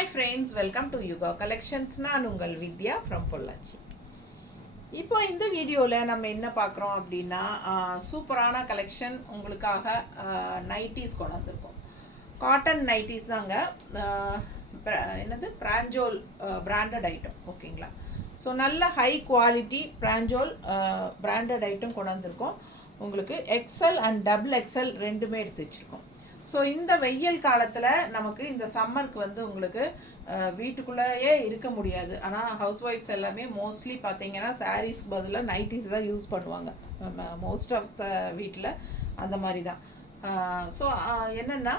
Hi friends, welcome to Yuga Collections. நான் உங்கள் வித்யா from Pollachi. இப்போ இந்த வீடியோவில் நம்ம என்ன பார்க்குறோம் அப்படின்னா சூப்பரான கலெக்ஷன் உங்களுக்காக நைட்டிஸ் கொண்டு வந்திருக்கோம். காட்டன் நைட்டிஸ் தாங்க. என்னது பிராஞ்சோல் பிராண்டட் ஐட்டம், ஓகேங்களா? ஸோ நல்ல ஹை குவாலிட்டி பிராஞ்சோல் பிராண்டட் ஐட்டம் கொண்டு வந்திருக்கோம். உங்களுக்கு எக்ஸல் அண்ட் டபுள் எக்ஸல் ரெண்டுமே எடுத்து வச்சுருக்கோம். ஸோ இந்த வெயில் காலத்தில் நமக்கு இந்த சம்மருக்கு வந்து உங்களுக்கு வீட்டுக்குள்ளேயே இருக்க முடியாது. ஆனால் ஹவுஸ் ஒய்ஃப்ஸ் எல்லாமே மோஸ்ட்லி பார்த்தீங்கன்னா சாரீஸ்க்கு பதிலாக நைட்டிஸ் தான் யூஸ் பண்ணுவாங்க. மோஸ்ட் ஆஃப் த வீட்டில் அந்த மாதிரி தான். ஸோ என்னென்னா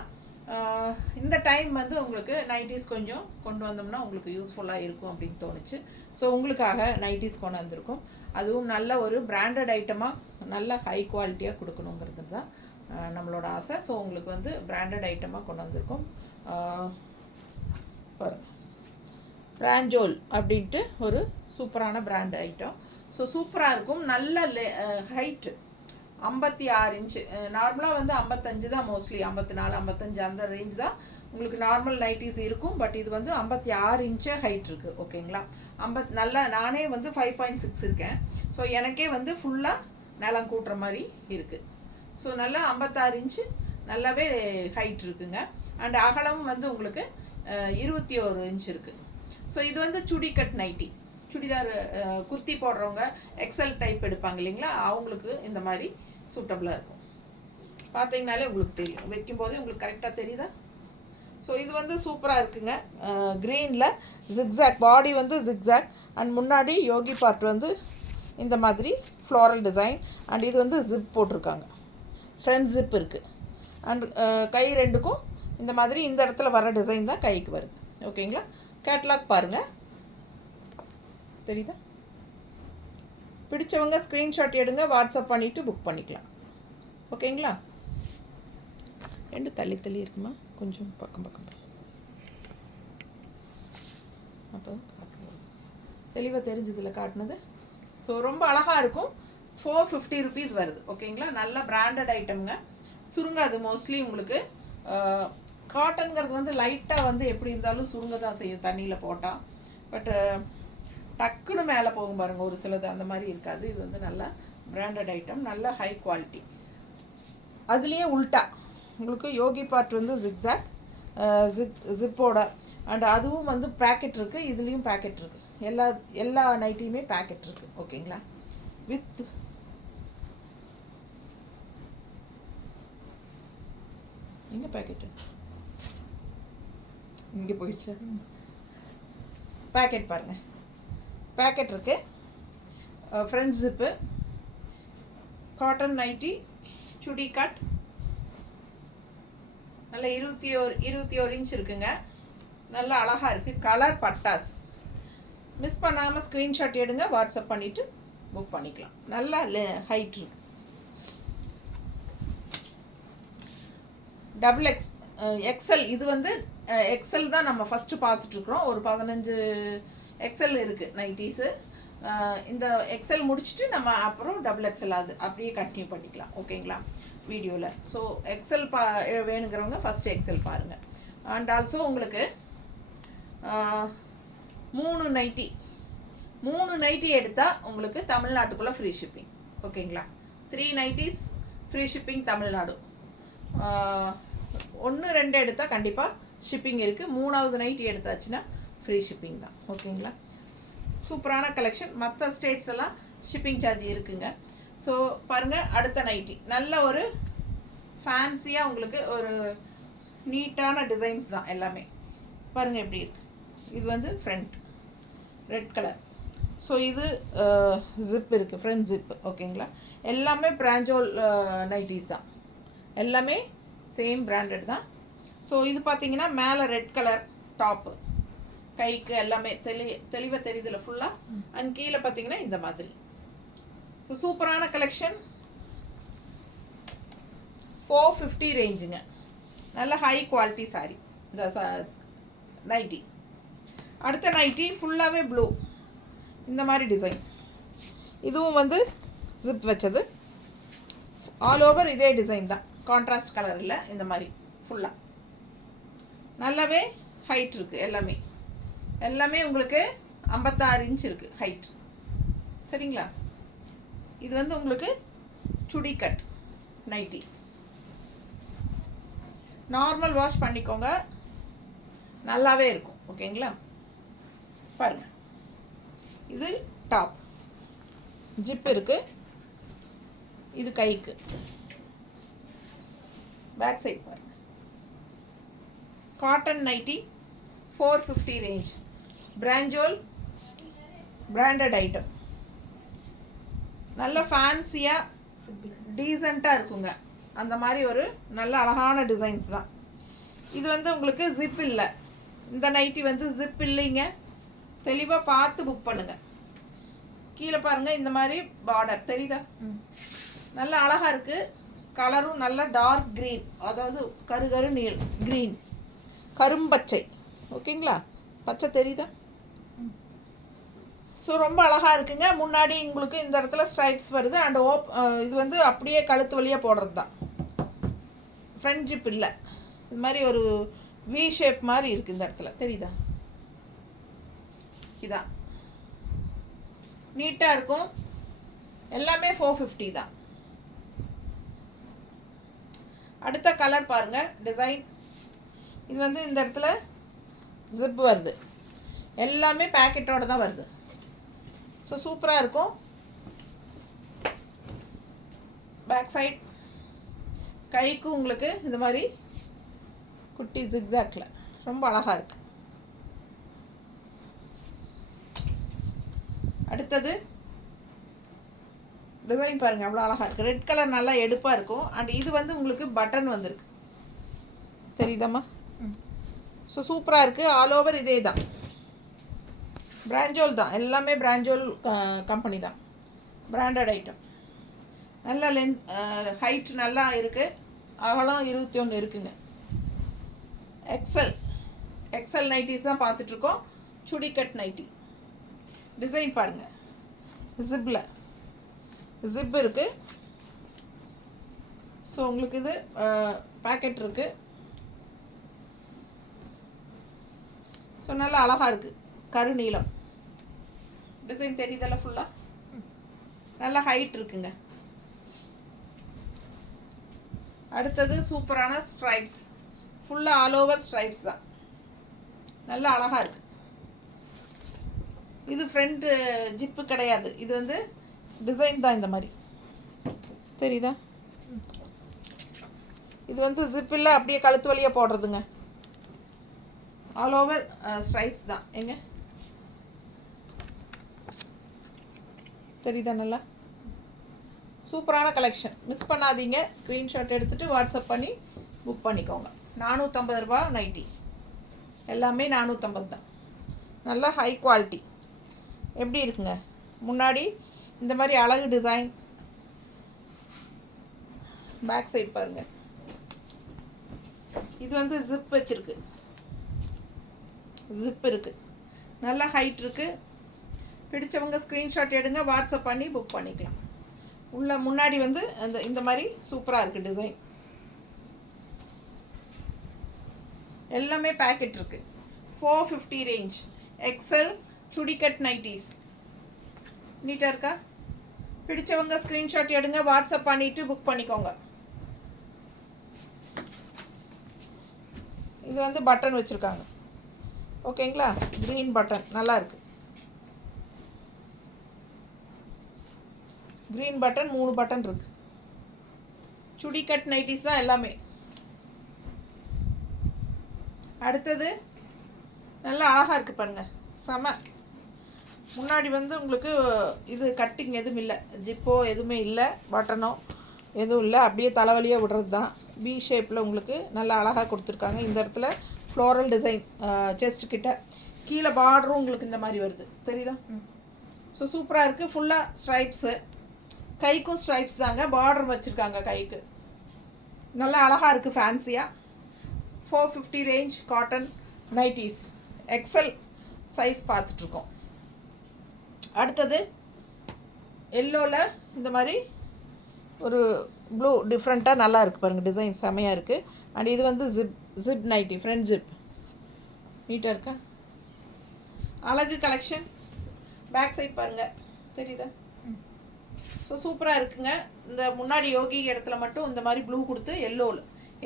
இந்த டைம் வந்து உங்களுக்கு நைட்டிஸ் கொஞ்சம் கொண்டு வந்தோம்னா உங்களுக்கு யூஸ்ஃபுல்லாக இருக்கும் அப்படின்னு தோணுச்சு. ஸோ உங்களுக்காக நைட்டிஸ் கொண்டு வந்திருக்கோம். அதுவும் நல்ல ஒரு பிராண்டட் ஐட்டமாக நல்ல ஹை குவாலிட்டியாக கொடுக்கணுங்கிறது தான் நம்மளோட ஆசை. ஸோ உங்களுக்கு வந்து பிராண்டட் ஐட்டமாக கொண்டு வந்திருக்கோம். பிராஞ்சோல் அப்படின்ட்டு ஒரு சூப்பரான பிராண்ட் ஐட்டம். ஸோ சூப்பராக இருக்கும். நல்ல ஹைட்டு 56 இன்ச்சு. நார்மலாக வந்து 55 தான், மோஸ்ட்லி 54 55 அந்த ரேஞ்ச் தான் உங்களுக்கு நார்மல் நைட்டிஸ் இருக்கும். பட் இது வந்து 56 இன்ச்சு ஹைட் இருக்குது, ஓகேங்களா? நல்லா நானே வந்து 5.6 இருக்கேன். ஸோ எனக்கே வந்து ஃபுல்லாக நிலம் கூட்டுற மாதிரி இருக்குது. ஸோ நல்லா 56 இன்ச்சு நல்லாவே ஹைட் இருக்குங்க. அண்ட் அகலம் வந்து உங்களுக்கு 21 இன்ச் இருக்குது. ஸோ இது வந்து சுடிக்கட் நைட்டி, சுடிதார் குர்த்தி போடுறவங்க எக்ஸல் டைப் எடுப்பாங்க இல்லைங்களா, அவங்களுக்கு இந்த மாதிரி சூட்டபுளாக இருக்கும். பார்த்தீங்கனாலே உங்களுக்கு தெரியும், வைக்கும்போதே உங்களுக்கு கரெக்டாக தெரியுதா? ஸோ இது வந்து சூப்பராக இருக்குங்க. க்ரீனில் ஜிக்ஸாக் பாடி வந்து ஜிக்ஸாக் அண்ட் முன்னாடி யோகி பார்ட் வந்து இந்த மாதிரி ஃப்ளோரல் டிசைன். அண்ட் இது வந்து ஜிப் போட்டிருக்காங்க, ஃப்ரண்ட் ஜிப் இருக்குது. அண்ட் கை ரெண்டுக்கும் இந்த மாதிரி இந்த இடத்துல வர டிசைன் தான் கைக்கு வருது, ஓகேங்களா? கேட்லாக் பாருங்கள், தெரியுதா? பிடிச்சவங்க ஸ்க்ரீன்ஷாட் எடுங்க, வாட்ஸ்அப் பண்ணிவிட்டு புக் பண்ணிக்கலாம், ஓகேங்களா? ரெண்டு தள்ளி தள்ளி இருக்குமா, கொஞ்சம் பக்கம் பக்கம் அப்போ தெளிவாக தெரிஞ்சதில் காட்டினது. ஸோ ரொம்ப அழகாக இருக்கும். 450 ருபீஸ் வருது, ஓகேங்களா? நல்ல பிராண்டட் ஐட்டம்ங்க, சுருங்காது. மோஸ்ட்லி உங்களுக்கு காட்டன்கிறது வந்து லைட்டாக வந்து எப்படி இருந்தாலும் சுருங்க தான் செய்யும் தண்ணியில் போட்டால். பட்டு டக்குன்னு மேலே போகும் பாருங்கள் ஒரு சிலது, அந்த மாதிரி இருக்காது. இது வந்து நல்ல பிராண்டட் ஐட்டம், நல்ல ஹை குவாலிட்டி. அதுலேயே உல்ட்டா உங்களுக்கு யோகி பார்ட் வந்து ஜிக்ஸாக் ஜிப்போட. அண்ட் அதுவும் வந்து பேக்கெட் இருக்குது, இதுலேயும் பேக்கெட் இருக்குது. எல்லா நைட்டியுமே பேக்கெட் இருக்குது, ஓகேங்களா? வித் எங்கே பேக்கெட்டு இங்கே போயிடுச்சு. பேக்கெட் பாருங்கள், பேக்கெட் இருக்குது. Front zip, cotton nighty, chudi cut, நல்ல 21 இன்ச் இருக்குங்க. நல்லா அழகாக இருக்குது. கலர் பட்டாஸ். மிஸ் பண்ணாமல் ஸ்க்ரீன்ஷாட் எடுங்க, வாட்ஸ்அப் பண்ணிவிட்டு புக் பண்ணிக்கலாம். நல்லா ஹைட் இருக்குது. Double XL. இது வந்து எக்ஸல் தான் நம்ம ஃபஸ்ட்டு பார்த்துட்ருக்குறோம். ஒரு 15 எக்ஸல் இருக்குது நைட்டிஸு. இந்த எக்ஸல் முடிச்சுட்டு நம்ம அப்புறம் டபுள் எக்ஸல் அது அப்படியே கண்டினியூ பண்ணிக்கலாம், ஓகேங்களா? வீடியோவில். ஸோ எக்ஸல் வேணுங்கிறவங்க ஃபஸ்ட்டு எக்ஸல் பாருங்கள். அண்ட் ஆல்சோ உங்களுக்கு 3 நைட்டி எடுத்தால் உங்களுக்கு தமிழ்நாட்டுக்குள்ளே ஃப்ரீ ஷிப்பிங், ஓகேங்களா? 3 நைட்டிஸ் ஃப்ரீ ஷிப்பிங் தமிழ்நாடு. 1 2 எடுத்தால் கண்டிப்பாக ஷிப்பிங் இருக்குது. 3வது நைட்டி எடுத்தாச்சுன்னா ஃப்ரீ ஷிப்பிங் தான், ஓகேங்களா? சூப்பரான கலெக்ஷன். மற்ற ஸ்டேட்ஸ் எல்லாம் ஷிப்பிங் சார்ஜ் இருக்குங்க. ஸோ பாருங்கள், அடுத்த நைட்டி நல்ல ஒரு ஃபேன்சியாக உங்களுக்கு ஒரு நீட்டான டிசைன்ஸ் தான் எல்லாமே. பாருங்கள் எப்படி இருக்குது. இது வந்து ஃப்ரண்ட் ரெட் கலர். ஸோ இது ஜிப் இருக்குது, ஃப்ரண்ட் ஜிப், ஓகேங்களா? எல்லாமே பிராஞ்சோல் நைட்டிஸ் தான், எல்லாமே சேம் பிராண்டட் தான். ஸோ இது பார்த்தீங்கன்னா மேலே ரெட் கலர் டாப்பு, கைக்கு எல்லாமே தெளிவாக தெரியுதுல ஃபுல்லாக. அண்ட் கீழே பார்த்தீங்கன்னா இந்த மாதிரி. ஸோ சூப்பரான கலெக்ஷன். 450 ரேஞ்சுங்க. நல்ல ஹை குவாலிட்டி சாரி இந்த நைட்டி. அடுத்த நைட்டி ஃபுல்லாகவே ப்ளூ, இந்த மாதிரி டிசைன். இதுவும் வந்து ஜிப் வச்சது. ஆல் ஓவர் இதே டிசைன் தான், கான்ட்ராஸ்ட் கலரில் இந்த மாதிரி ஃபுல்லாக நல்லாவே ஹைட் இருக்குது. எல்லாமே உங்களுக்கு 56 இன்ச் இருக்குது ஹைட். சரிங்களா? இது வந்து உங்களுக்கு சுடி கட் நைட்டி. நார்மல் வாஷ் பண்ணிக்கோங்க, நல்லாவே இருக்கும். ஓகேங்களா? பாருங்கள், இது டாப் ஜிப் இருக்குது, இது கைக்கு. பேக் சைட் பாருங்கள். Cotton nightie 450 range. பிராஞ்சோல் பிராண்டட் ஐட்டம். நல்ல ஃபேன்சியாக டீசெண்டாக இருக்குங்க. அந்த மாதிரி ஒரு நல்ல அழகான டிசைன்ஸ் தான். இது வந்து உங்களுக்கு ஜிப் இல்லை. இந்த நைட்டி வந்து ஜிப் இல்லைங்க. தெளிவாக பார்த்து புக் பண்ணுங்கள். கீழே பாருங்கள், இந்த மாதிரி பார்டர் தெரியுதா? நல்லா அழகாக இருக்குது. கலரும் நல்லா டார்க் க்ரீன், அதாவது கரு நீல் க்ரீன், கரும்பச்சை. ஓகேங்களா? பச்சை தெரியுதா? ஸோ ரொம்ப அழகாக இருக்குங்க. முன்னாடி உங்களுக்கு இந்த இடத்துல ஸ்ட்ரைப்ஸ் வருது. அண்ட் இது வந்து அப்படியே கழுத்து வழியாக போடுறது தான். ஃப்ரண்ட் ஜிப் இல்லை. இது மாதிரி ஒரு வி ஷேப் மாதிரி இருக்குது இந்த இடத்துல, தெரியுதா? இதான் நீட்டாக இருக்கும். எல்லாமே 450 தான். அடுத்த கலர் பாருங்கள், டிசைன். இது வந்து இந்த இடத்துல ஜிப் வருது. எல்லாமே பேக்கெட்டோடு தான் வருது. ஸோ சூப்பராக இருக்கும். பேக் சைட் கைக்கு உங்களுக்கு இந்த மாதிரி குட்டி ஜிக்ஸாக்ல ரொம்ப அழகாக இருக்குது. அடுத்தது டிசைன் பாருங்கள், அவ்வளோ அழகாக இருக்குது. ரெட் கலர் நல்லா எடுப்பாக இருக்கும். அண்ட் இது வந்து உங்களுக்கு பட்டன் வந்திருக்கு, தெரியுதாம்மா? ஸோ சூப்பராக இருக்குது. ஆல் ஓவர் இதே தான், பிராஞ்சோல் தான். எல்லாமே பிராஞ்சோல் கம்பெனி தான், பிராண்டட் ஐட்டம். நல்ல ஹைட் நல்லா இருக்குது. அகலம் 21 இருக்குங்க. எக்ஸல் நைட்டிஸ் தான் பார்த்துட்ருக்கோம். சுடி கட் நைட்டி. டிசைன் பாருங்கள், ஜிப் இருக்குது. ஸோ உங்களுக்கு இது பேக்கெட் இருக்குது. ஸோ நல்லா அழகாக இருக்குது. கருநீலம் டிசைன் தெரியுதல்ல? ஃபுல்லாக நல்லா ஹைட் இருக்குங்க. அடுத்தது சூப்பரான ஸ்ட்ரைப்ஸ். ஃபுல்லாக ஆல் ஓவர் ஸ்ட்ரைப்ஸ் தான். நல்லா அழகாக இருக்குது. இது ஃப்ரண்ட் ஜிப்பு கிடையாது. இது வந்து டிசைன் தான் இந்த மாதிரி, தெரியுதா? இது வந்து ஜிப் இல்லை, அப்படியே கழுத்து வழியாக போடுறதுங்க. ஆல் ஓவர் ஸ்ட்ரைப்ஸ் தான். எங்க தெரியுதா? நல்லா சூப்பரான கலெக்ஷன். மிஸ் பண்ணாதீங்க. ஸ்க்ரீன்ஷாட் எடுத்துகிட்டு வாட்ஸ்அப் பண்ணி புக் பண்ணிக்கோங்க. 450 ரூபா நைட்டி. எல்லாமே 450 தான். நல்லா ஹை குவாலிட்டி. எப்படி இருக்குங்க? முன்னாடி இந்த மாதிரி அழகு டிசைன். பேக் சைட் பாருங்கள். இது வந்து ஜிப் வச்சுருக்கு, ஜிப் இருக்குது. நல்லா ஹைட் இருக்குது. பிடிச்சவங்க ஸ்க்ரீன்ஷாட் எடுங்க, வாட்ஸ்அப் பண்ணி புக் பண்ணிக்கலாம். உள்ள முன்னாடி வந்து இந்த மாதிரி சூப்பராக இருக்குது டிசைன். எல்லாமே பேக்கெட் இருக்குது. 450 ரேஞ்ச். XL சுடிகட் nighties. நீட்டாக இருக்கா? பிடிச்சவங்க ஸ்க்ரீன்ஷாட் எடுங்க, வாட்ஸ்அப் பண்ணிவிட்டு புக் பண்ணிக்கோங்க. இது வந்து பட்டன் வச்சுருக்காங்க. ஓகேங்களா? க்ரீன் பட்டன் நல்லா இருக்குது. க்ரீன் பட்டன் 3 பட்டன் இருக்குது. சுடி கட் நைட்டிஸ் தான் எல்லாமே. அடுத்தது நல்லா அழகாக இருக்குது பாருங்கள், செம. முன்னாடி வந்து உங்களுக்கு இது கட்டிங் எதுவும் இல்லை, ஜிப்போ எதுவுமே இல்லை, பட்டனோ எதுவும் இல்லை. அப்படியே தலைவலியாக விடுறது தான். பி ஷேப்பில் உங்களுக்கு நல்லா அழகாக கொடுத்துருக்காங்க. இந்த இடத்துல ஃப்ளோரல் டிசைன் செஸ்ட் கிட்ட. கீழே பார்டரும் உங்களுக்கு இந்த மாதிரி வருது, தெரியுதா? ஸோ சூப்பராக இருக்குது. ஃபுல்லாக ஸ்ட்ரைப்ஸு. கைக்கும் ஸ்ட்ரைப்ஸ் தாங்க. பார்டர் வச்சுருக்காங்க கைக்கு. நல்லா அழகாக இருக்குது, ஃபேன்சியாக. 450 range cotton nighties. XL size பார்த்துட்ருக்கோம். அடுத்தது எல்லோவில் இந்த மாதிரி ஒரு ப்ளூ டிஃப்ரெண்ட்டாக நல்லா இருக்குது பாருங்கள். டிசைன் செமையாக இருக்குது. அண்ட் இது வந்து ஜிப் நைட்டி, ஃப்ரண்ட் ஜிப். நீட்டாக இருக்கா? அழகு கலெக்ஷன். பேக் சைட் பாருங்கள், தெரியுதா? ஸோ சூப்பராக இருக்குங்க. இந்த முன்னாடி யோகி இடத்துல மட்டும் இந்த மாதிரி ப்ளூ கொடுத்து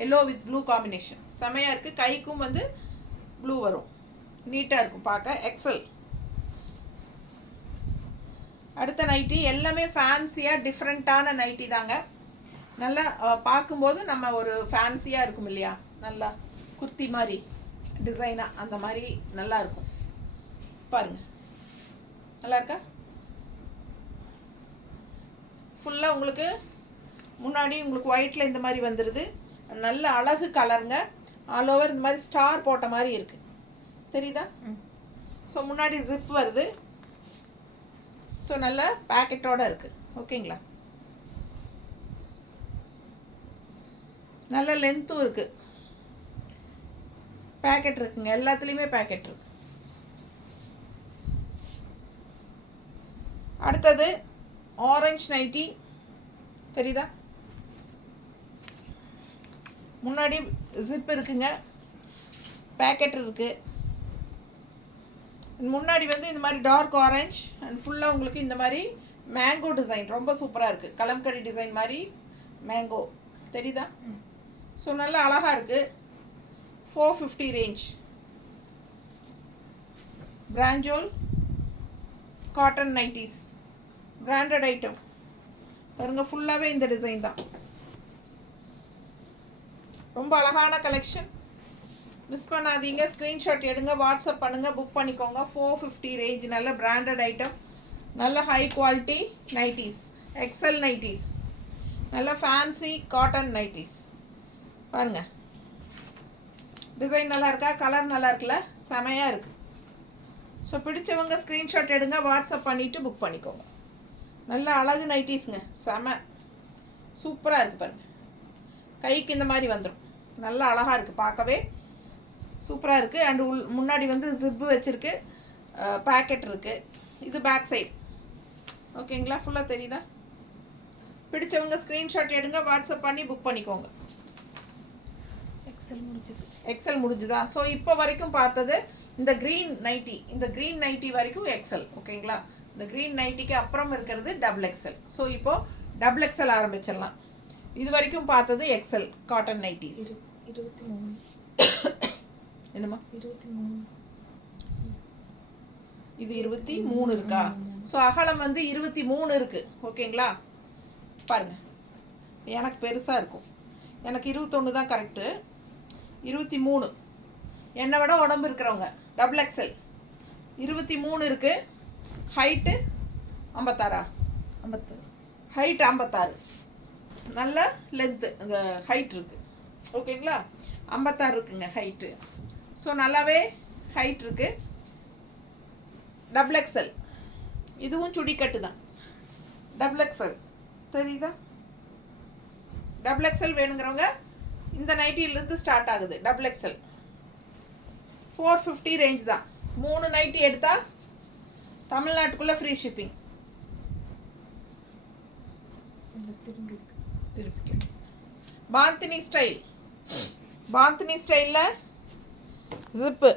எல்லோ வித் ப்ளூ காம்பினேஷன் செமையாக இருக்குது. கைக்கும் வந்து ப்ளூ வரும், நீட்டாக இருக்கும் பார்க்க. எக்ஸல். அடுத்த நைட்டி எல்லாமே ஃபேன்சியாக டிஃப்ரெண்ட்டான நைட்டி தாங்க. நல்லா பார்க்கும்போது நம்ம ஒரு ஃபேன்சியாக இருக்கும் இல்லையா, நல்லா குர்த்தி மாதிரி டிசைனாக அந்த மாதிரி நல்லா இருக்கும் பாருங்கள். நல்லா இருக்கா? ஃபுல்லாக உங்களுக்கு முன்னாடி உங்களுக்கு ஒயிட்டில் இந்த மாதிரி வந்துடுது. நல்ல அழகு கலருங்க. ஆல் ஓவர் இந்த மாதிரி ஸ்டார் போட்ட மாதிரி இருக்குது, தெரியுதா? ஸோ முன்னாடி ஜிப் வருது. ஸோ நல்ல பேக்கெட்டோடு இருக்குது, ஓகேங்களா? நல்ல லென்த்தும் இருக்குது. பேக்கெட் இருக்குங்க, எல்லாத்துலேயுமே பேக்கெட் இருக்கு. அடுத்தது ஆரஞ்சு நைட்டி, தெரியுதா? முன்னாடி ஜிப் இருக்குங்க, பேக்கெட் இருக்குது. முன்னாடி வந்து இந்த மாதிரி டார்க் ஆரஞ்ச் அண்ட் ஃபுல்லாக உங்களுக்கு இந்த மாதிரி மேங்கோ டிசைன் ரொம்ப சூப்பராக இருக்குது. கலம்கரி டிசைன் மாதிரி மேங்கோ, தெரியுதா? ஸோ நல்லா அழகாக இருக்குது. 450 ரேஞ்ச். பிராஞ்சோல் காட்டன் நைட்டிஸ், பிராண்டட் ஐட்டம் பாருங்க. ஃபுல்லாகவே இந்த டிசைன் தான். ரொம்ப அழகான கலெக்ஷன், மிஸ் பண்ணாதீங்க. ஸ்க்ரீன்ஷாட் எடுங்க, வாட்ஸ்அப் பண்ணுங்கள், புக் பண்ணிக்கோங்க. 450 ரேஞ்ச். நல்ல பிராண்டட் ஐட்டம், நல்ல high quality nighties, XL nighties, நல்ல ஃபேன்சி காட்டன் நைட்டிஸ் பாருங்க. டிசைன் நல்லா இருக்கா? கலர் நல்லா இருக்குல்ல? செமையாக இருக்குது. ஸோ பிடிச்சவங்க ஸ்க்ரீன்ஷாட் எடுங்க, வாட்ஸ்அப் பண்ணிவிட்டு புக் பண்ணிக்கோங்க. நல்ல அழகு நைட்டிஸுங்க, செம சூப்பராக இருக்குது பாருங்கள். கைக்கு இந்த மாதிரி வந்துடும், நல்லா அழகாக இருக்குது பார்க்கவே, சூப்பராக இருக்குது. அண்டு முன்னாடி வந்து ஜிப்பு வச்சுருக்கு, பேக்கெட் இருக்குது. இது பேக் சைட், ஓகேங்களா? ஃபுல்லாக தெரியுதா? பிடிச்சவங்க ஸ்க்ரீன்ஷாட் எடுங்க, வாட்ஸ்அப் பண்ணி புக் பண்ணிக்கோங்க. எக்ஸல் முடிஞ்சுதா? ஸோ இப்போ வரைக்கும் பார்த்தது இந்த க்ரீன் நைட்டி, இந்த க்ரீன் நைட்டி வரைக்கும் எக்ஸல், ஓகேங்களா? இந்த க்ரீன் நைட்டிக்கு அப்புறம் இருக்கிறது டபுள் எக்ஸல். ஸோ இப்போது டபுள் எக்ஸல் ஆரம்பிச்சிடலாம். இது வரைக்கும் பார்த்தது எக்ஸல் காட்டன் நைட்டிஸ். 23 என்னம்மா? 23. இது 23 இருக்கா? ஸோ அகலம் வந்து 23 இருக்குது, ஓகேங்களா? பாருங்கள், எனக்கு பெருசாக இருக்கும், எனக்கு 21 தான் கரெக்டு. 23 என்னை விட உடம்பு இருக்கிறவங்க டபுள் எக்ஸல் 23 இருக்குது. ஹைட்டு 56. 56 ஹைட் 56. நல்ல லென்த்து இந்த ஹைட் இருக்குது, ஓகேங்களா? 56 இருக்குங்க ஹைட்டு. ஸோ நல்லாவே ஹைட் இருக்குது. டபுள் எக்ஸல், இதுவும் சுடிக்கட்டு தான். டபுள் எக்ஸல் தெரியுதா? டபுள் எக்ஸல் வேணுங்கிறவங்க இந்த நைட்டிலேருந்து ஸ்டார்ட் ஆகுது. டபுள் எக்ஸல் 450 ரேஞ்ச் தான். 3 நைட்டி எடுத்தால் தமிழ்நாட்டுக்குள்ளே ஃப்ரீ ஷிப்பிங். திருப்பி பாந்தினி ஸ்டைல், பாந்தினி ஸ்டைலில் ஜிப்பு,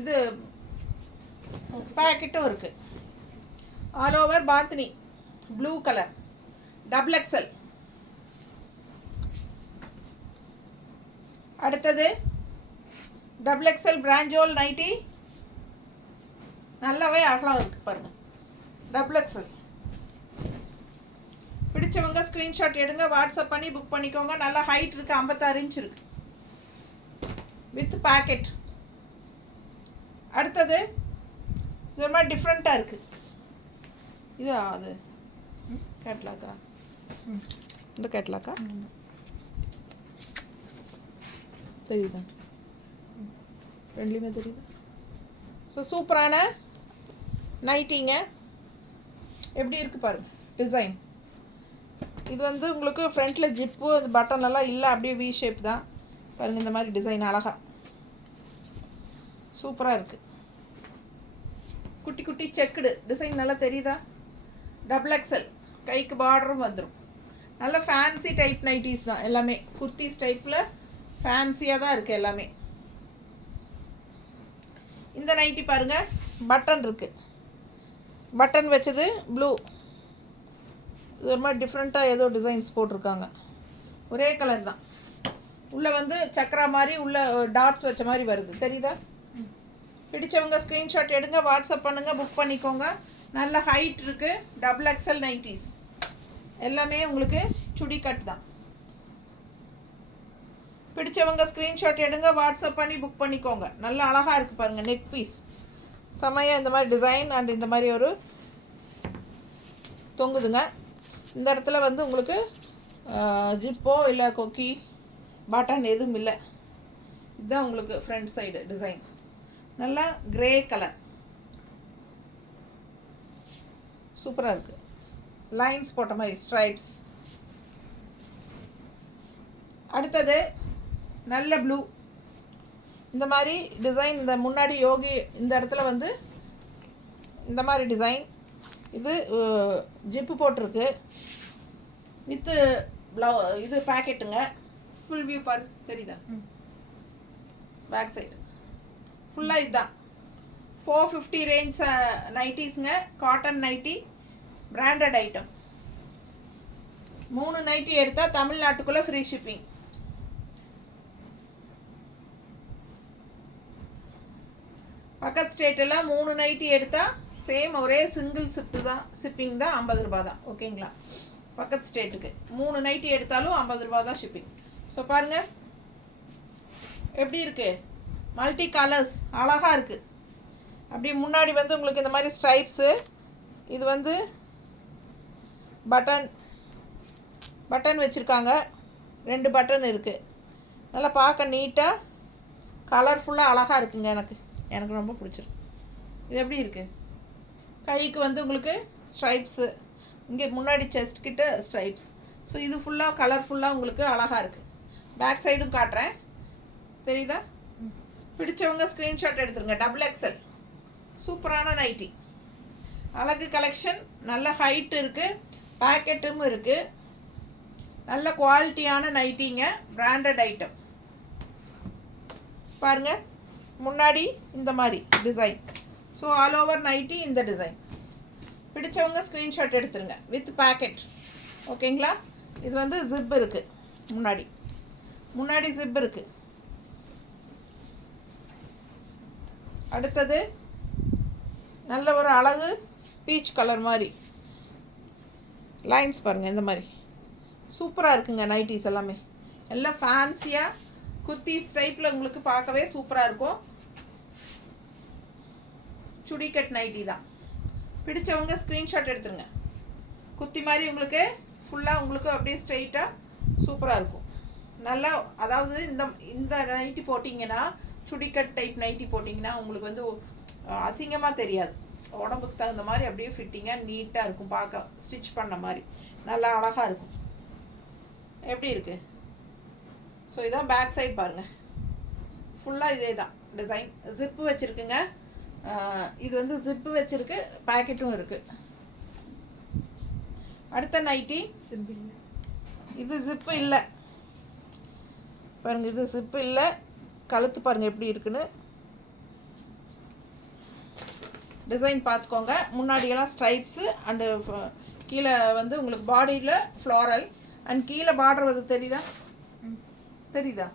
இது பேக்கெட்டும் இருக்குது. All over bandhani, blue colour, double XL. அடுத்தது டபுள் எக்ஸல் பிராஞ்சோல் நைட்டி, நல்லாவே அகலம் இருக்குது பாருங்கள். டபுள் எக்ஸல் பிடிச்சவங்க ஸ்க்ரீன்ஷாட் எடுங்க, வாட்ஸ்அப் பண்ணி புக் பண்ணிக்கோங்க. நல்லா ஹைட் இருக்குது, 56 இன்ச் இருக்குது வித் பேக்கெட். அடுத்தது இது ஒரு மாதிரி டிஃப்ரெண்ட்டாக இருக்குது. இது அது கேட்லாக்கா? இந்த கேட்லாக்கா தெரியுதா? ரெண்டுலேயுமே தெரியுது. ஸோ சூப்பரான நைட்டிங்க, எப்படி இருக்குது பாருங்கள் டிசைன். இது வந்து உங்களுக்கு ஃப்ரண்ட்டில் ஜிப்பு, இது பட்டன்லாம் இல்லை, அப்படியே வி ஷேப் தான் பாருங்கள். இந்த மாதிரி டிசைன் அழகாக சூப்பராக இருக்குது. குட்டி குட்டி செக்குடு டிசைன் நல்லா தெரியுதா? டபுள் எக்ஸல், கைக்கு பார்டரும் வந்துடும். நல்ல ஃபேன்சி டைப் நைட்டிஸ் தான் எல்லாமே. குர்த்திஸ் டைப்பில் ஃபேன்சியாக தான் இருக்குது எல்லாமே. இந்த நைட்டி பாருங்கள், பட்டன் இருக்குது, பட்டன் வச்சது ப்ளூ. இது ஒரு மாதிரி டிஃப்ரெண்ட்டாக ஏதோ டிசைன்ஸ் போட்டிருக்காங்க. ஒரே கலர் தான், உள்ளே வந்து சக்கரா மாதிரி உள்ள டாட்ஸ் வச்ச மாதிரி வருது, தெரியுதா? பிடிச்சவங்க ஸ்க்ரீன்ஷாட் எடுங்க, வாட்ஸ்அப் பண்ணுங்கள், புக் பண்ணிக்கோங்க. நல்ல ஹைட் இருக்குது, XXL நைட்டிஸ் எல்லாமே உங்களுக்கு சுடி கட் தான். பிடிச்சவங்க ஸ்க்ரீன்ஷாட் எடுங்க, வாட்ஸ்அப் பண்ணி புக் பண்ணிக்கோங்க. நல்லா அழகாக இருக்குது பாருங்கள், நெக் பீஸ் செமையாக இந்த மாதிரி டிசைன் அண்ட் இந்த மாதிரி ஒரு தொங்குதுங்க. இந்த இடத்துல வந்து உங்களுக்கு ஜிப்போ இல்லை கொக்கி பாட்டன் எதுவும் இல்லை. இதுதான் உங்களுக்கு ஃப்ரண்ட் சைடு டிசைன். நல்லா கிரே கலர், சூப்பராக இருக்குது. லைன்ஸ் போட்ட மாதிரி ஸ்ட்ரைப்ஸ். அடுத்தது நல்ல ப்ளூ, இந்த மாதிரி டிசைன். இந்த முன்னாடி யோகி இந்த இடத்துல வந்து இந்த மாதிரி டிசைன். இது ஜிப்பு போட்டிருக்கு வித்து இது பேக்கெட்டுங்க. ஃபுல் வியூ பாரு, தெரியுதா? பேக் சைடு ஃபுல்லாக இதுதான். 450 ரேஞ்ச் நைட்டிஸுங்க, cotton nightie, branded item. 3 nightie எடுத்தால் தமிழ்நாட்டுக்குள்ளே ஃப்ரீ ஷிப்பிங். பக்கத்து ஸ்டேட்டில் 3 நைட்டி எடுத்தால் சேம் ஒரே சிங்கிள் ஷிப்பிங் தான் 50 ரூபா தான். ஓகேங்களா? பக்கத்து ஸ்டேட்டுக்கு 3 நைட்டி எடுத்தாலும் 50 ரூபா தான் ஷிப்பிங். ஸோ பாருங்கள் எப்படி இருக்குது, மல்டி கலர்ஸ் அழகாக இருக்குது. அப்படி முன்னாடி வந்து உங்களுக்கு இந்த மாதிரி ஸ்ட்ரைப்ஸு. இது வந்து பட்டன் வச்சுருக்காங்க, 2 பட்டன் இருக்குது. நல்லா பார்க்க நீட்டாக கலர்ஃபுல்லாக அழகாக இருக்குங்க. எனக்கு ரொம்ப பிடிச்சிருக்கு. இது எப்படி இருக்குது, கைக்கு வந்து உங்களுக்கு ஸ்ட்ரைப்ஸு, இங்கே முன்னாடி செஸ்ட் கிட்ட ஸ்ட்ரைப்ஸ். ஸோ இது ஃபுல்லாக கலர்ஃபுல்லாக உங்களுக்கு அழகாக இருக்குது. பேக் சைடும் காட்டுறேன், தெரியுதா? பிடிச்சவங்க ஸ்க்ரீன்ஷாட் எடுத்துருங்க. XXL சூப்பரான நைட்டி, அழகு கலெக்ஷன். நல்ல ஹைட் இருக்குது, பேக்கெட்டும் இருக்குது. நல்ல குவாலிட்டியான நைட்டிங்க, பிராண்டட் ஐட்டம். பாருங்கள் முன்னாடி இந்த மாதிரி design. So all over nighty இந்த டிசைன். பிடிச்சவங்க ஸ்க்ரீன்ஷாட் எடுத்துருங்க வித் பேக்கெட். ஓகேங்களா? இது வந்து ஜிப் இருக்குது, முன்னாடி ஜிப் இருக்குது. அடுத்தது நல்ல ஒரு அழகு பீச் கலர் மாதிரி லைன்ஸ் பாருங்கள், இந்த மாதிரி சூப்பராக இருக்குங்க. நைட்டிஸ் எல்லாமே எல்லாம் ஃபேன்சியாக குர்த்தி ஸ்டைப்பில் உங்களுக்கு பார்க்கவே சூப்பராக இருக்கும். சுடிக்கட் நைட்டி தான். பிடிச்சவங்க ஸ்க்ரீன்ஷாட் எடுத்துருங்க. குர்த்தி மாதிரி உங்களுக்கு ஃபுல்லாக உங்களுக்கு அப்படியே ஸ்ட்ரைட்டாக சூப்பராக இருக்கும். நல்லா, அதாவது இந்த நைட்டி போட்டிங்கன்னா, சுடிக்கட் டைப் நைட்டி போட்டிங்கன்னா உங்களுக்கு வந்து அசிங்கமாக தெரியாது. உடம்புக்கு தகுந்த மாதிரி அப்படியே ஃபிட்டிங்காக நீட்டாக இருக்கும், பார்க்க ஸ்டிச் பண்ண மாதிரி நல்லா அழகாக இருக்கும். எப்படி இருக்குது? ஸோ இதான் பேக் சைட் பாருங்கள், ஃபுல்லாக இதே தான் டிசைன். ஜிப்பு வச்சுருக்குங்க. இது வந்து ஜிப்பு வச்சுருக்கு, பேக்கெட்டும் இருக்குது. அடுத்த நைட்டி இது ஜிப்பு இல்லை பாருங்கள், இது ஜிப்பு இல்லை. கழுத்து பாருங்கள் எப்படி இருக்குன்னு. டிசைன் பார்த்துக்கோங்க. முன்னாடியெல்லாம் ஸ்ட்ரைப்ஸு அண்டு கீழே வந்து உங்களுக்கு பாடியில் ஃப்ளாரல் அண்ட் கீழே பார்டர் வருது, தெரியுதா?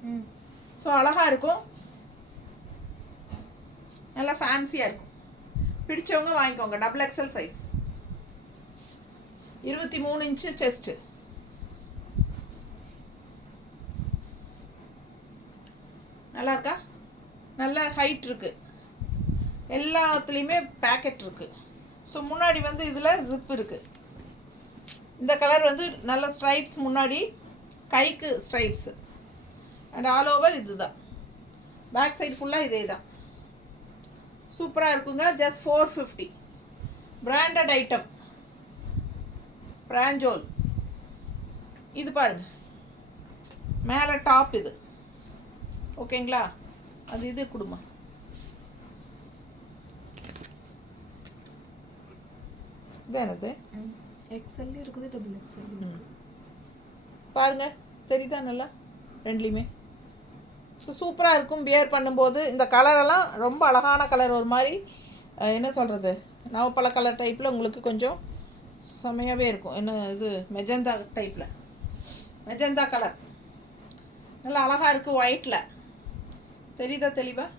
ஸோ அழகாக இருக்கும், நல்லா ஃபேன்சியாக இருக்கும். பிடிச்சவங்க வாங்கிக்கோங்க. XXL size, 23 inch chest. நல்லா இருக்கா? நல்ல ஹைட் இருக்குது, எல்லாத்துலேயுமே பேக்கெட் இருக்குது. ஸோ முன்னாடி வந்து இதில் ஜிப் இருக்குது. இந்த கலர் வந்து நல்ல ஸ்ட்ரைப்ஸ், முன்னாடி கைக்கு ஸ்ட்ரைப்ஸு அண்ட் ஆல் ஓவர் இது தான். பேக் சைடு ஃபுல்லாக இதே தான். சூப்பராக இருக்குங்க. ஜஸ்ட் 450. பிராண்டட் ஐட்டம், பிராஞ்சோல். இது பாருங்கள், மேலே டாப் இது. ஓகேங்களா? அது இது கொடுமா. இது என்னது? XL இருக்குது, XXL பாருங்க, தெரியுதா? நல்லா ரெண்டுலேயுமே ஸோ சூப்பராக இருக்கும் வியர் பண்ணும்போது. இந்த கலரெல்லாம் ரொம்ப அழகான கலர், ஒரு மாதிரி என்ன சொல்கிறது, நவப்பழ கலர் டைப்பில் உங்களுக்கு கொஞ்சம் செமையாகவே இருக்கும். என்ன இது மெஜந்தா டைப்பில், மெஜந்தா கலர் நல்லா அழகாக இருக்குது ஒயிட்டில். தெரியுதா தெளிவாக?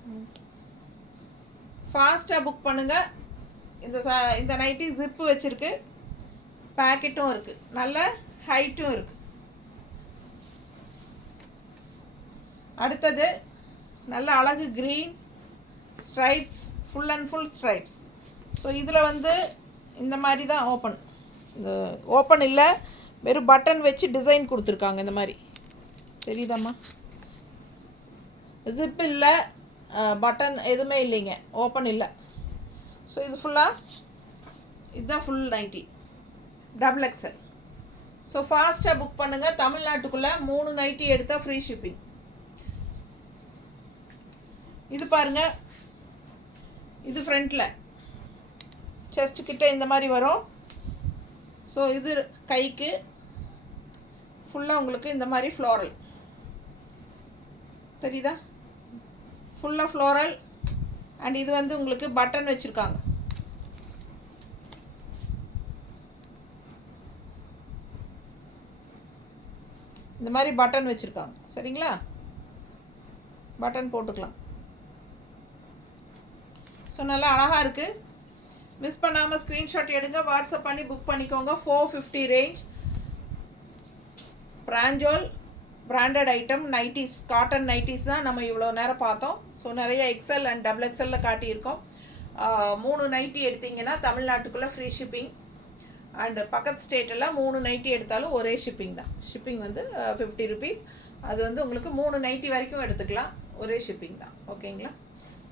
ஃபாஸ்ட்டாக புக் பண்ணுங்கள். இந்த நைட்டி ஜிப்பு வச்சுருக்கு, பேக்கெட்டும் இருக்குது, நல்ல ஹைட்டும் இருக்குது. அடுத்தது நல்ல அழகு green stripes, full and full stripes. So இதில் வந்து இந்த மாதிரி தான் ஓப்பன், இந்த ஓப்பன் இல்லை, வெறும் பட்டன் வச்சு டிசைன் கொடுத்துருக்காங்க. இந்த மாதிரி தெரியுதாம்மா? ஜிப் இல்லை, பட்டன் எதுவுமே இல்லைங்க, ஓப்பன் இல்லை. ஸோ இது ஃபுல்லாக இதுதான் full nighty, double XL. So ஃபாஸ்ட்டாக புக் பண்ணுங்கள். தமிழ்நாட்டுக்குள்ளே 3 நைட்டி எடுத்தால் ஃப்ரீ ஷிப்பிங். இது பாருங்கள், இது ஃப்ரண்ட்டில் செஸ்ட் கிட்ட இந்த மாதிரி வரும். ஸோ இது கைக்கு ஃபுல்லாக உங்களுக்கு இந்த மாதிரி ஃப்ளோரல் தெரியுதா? ஃபுல்லாக ஃப்ளோரல். அண்ட் இது வந்து உங்களுக்கு பட்டன் வச்சுருக்காங்க. இந்த மாதிரி பட்டன் வச்சுருக்காங்க, சரிங்களா? பட்டன் போட்டுக்கலாம். ஸோ நல்லா அழகாக இருக்குது. மிஸ் பண்ணாமல் ஸ்க்ரீன்ஷாட் எடுங்க, வாட்ஸ்அப் பண்ணி புக் பண்ணிக்கோங்க. 450 ரேஞ்ச், பிராஞ்சோல் branded item, nighties, cotton nighties தான் நம்ம இவ்வளோ நேரம் பார்த்தோம். ஸோ நிறைய எக்ஸல் அண்ட் டபுள் எக்ஸலில் காட்டியிருக்கோம். 3 நைட்டி எடுத்திங்கன்னா தமிழ்நாட்டுக்குள்ளே ஃப்ரீ ஷிப்பிங். அண்டு பக்கத்து ஸ்டேட்டெல்லாம் 3 நைட்டி எடுத்தாலும் ஒரே ஷிப்பிங் தான். ஷிப்பிங் வந்து 50 ருபீஸ். அது வந்து உங்களுக்கு 3 நைட்டி வரைக்கும் எடுத்துக்கலாம், ஒரே ஷிப்பிங் தான். ஓகேங்களா?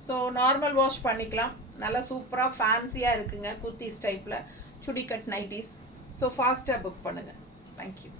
ஸோ நார்மல் வாஷ் பண்ணிக்கலாம். நல்லா சூப்பராக ஃபேன்சியாக இருக்குங்க, குர்த்திஸ் டைப்பில் சுடி கட் நைட்டிஸ். ஸோ ஃபாஸ்ட்டாக புக் பண்ணுங்கள். தேங்க்யூ.